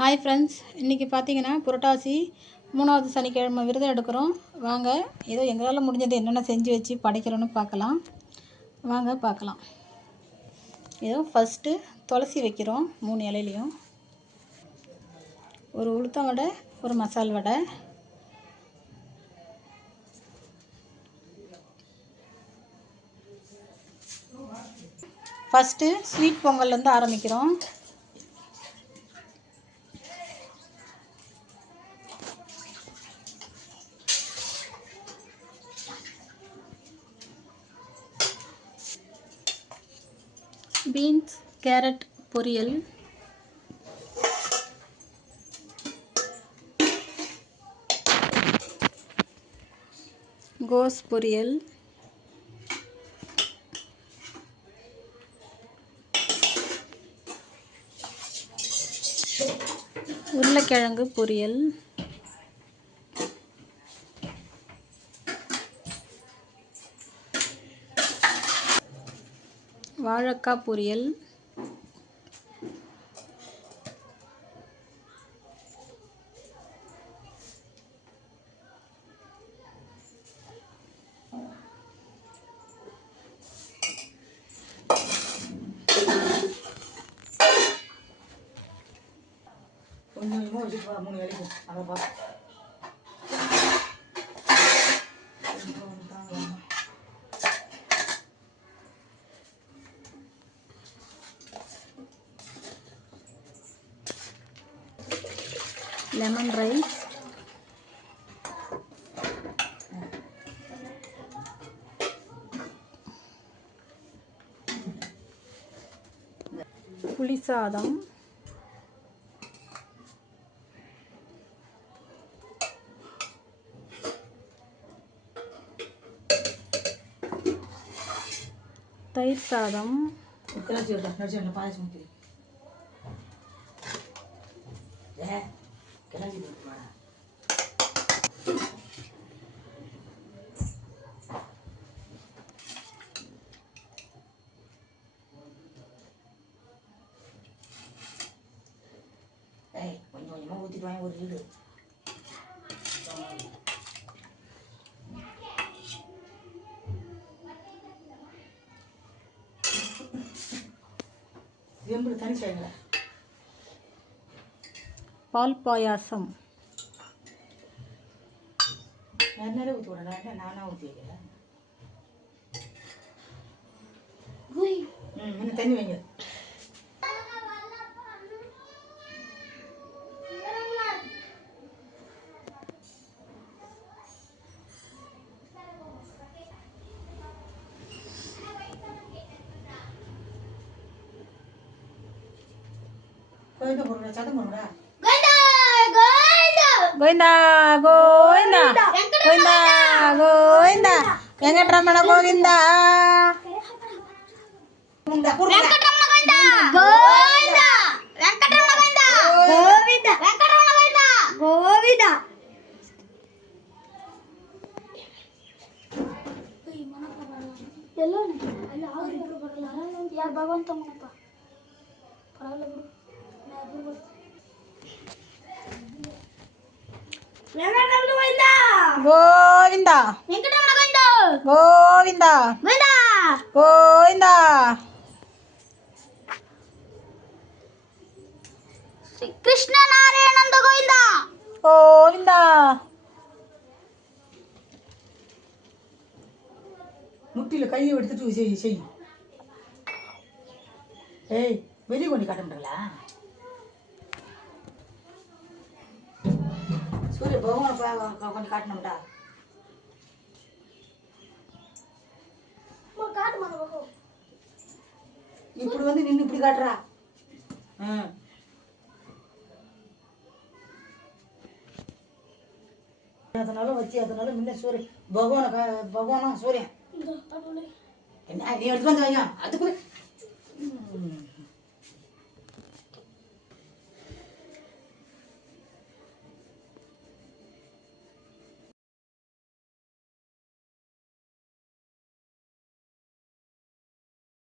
Hi friends இன்றைக்கி பார்த்தீங்கன்னா புரட்டாசி மூணாவது சனிக்கிழமை விரதம் எடுக்கிறோம். வாங்க ஏதோ எங்களால் முடிஞ்சது என்னென்ன செஞ்சு வச்சு படைக்கிறோன்னு பார்க்கலாம். வாங்க பார்க்கலாம். ஏதோ ஃபஸ்ட்டு துளசி வைக்கிறோம் மூணு இலையிலையும். ஒரு உளுத்தம் வடை ஒரு மசால் வடை. ஃபஸ்ட்டு ஸ்வீட் பொங்கல்லேருந்து ஆரம்பிக்கிறோம். பீன்ஸ் கேரட் பொரியல். கோஸ் பொரியல். உருளைக்கிழங்கு பொரியல். வாழைக்காய் பொரியல். கொஞ்சம் கொஞ்சமாக மூணு வேலைக்கு அதை பார்த்து லெமன் ரைஸ் புளி சாதம். தயிர் சாதம். கொஞ்சம் கொஞ்சமாக ஊற்றிட்டு வாங்க ஒரு வீடு வெம்பு தனி செய்யுங்களேன் பால் பாயாசம். நான் ஊற்றி விடலாம் நானாக ஊற்றி வைக்கிறேன்? ம் இன்னும் தண்ணி வைங்க. கோயிலுக்கு போடுறா சத்தம் போடுறா? గోవిందా గోవిందా గోవిందా గోవిందా. వెంకటరమణ గోవిందా. భగవంతం పర్వాలేదు గోవింద గోవింద గోవింద కృష్ణ నారాయణంద గోవింద గోవింద മുട്ടിൽ കൈ എടുത്തിട്ട് ചെയ്യ് ചെയ്യ് ഏയ് വലിയ കൊണ്ട് കാട്ടുണ്ടല്ല சூரிய பகவான் கொஞ்சம் காட்டணும்டா. இப்படி வந்து நின்று இப்படி காட்டுறா. ம் அதனால வச்சு அதனால முன்ன சூரியன் பகவான பகவானா சூரியன். என்ன நீ எடுத்து வந்து வையா? அதுக்கு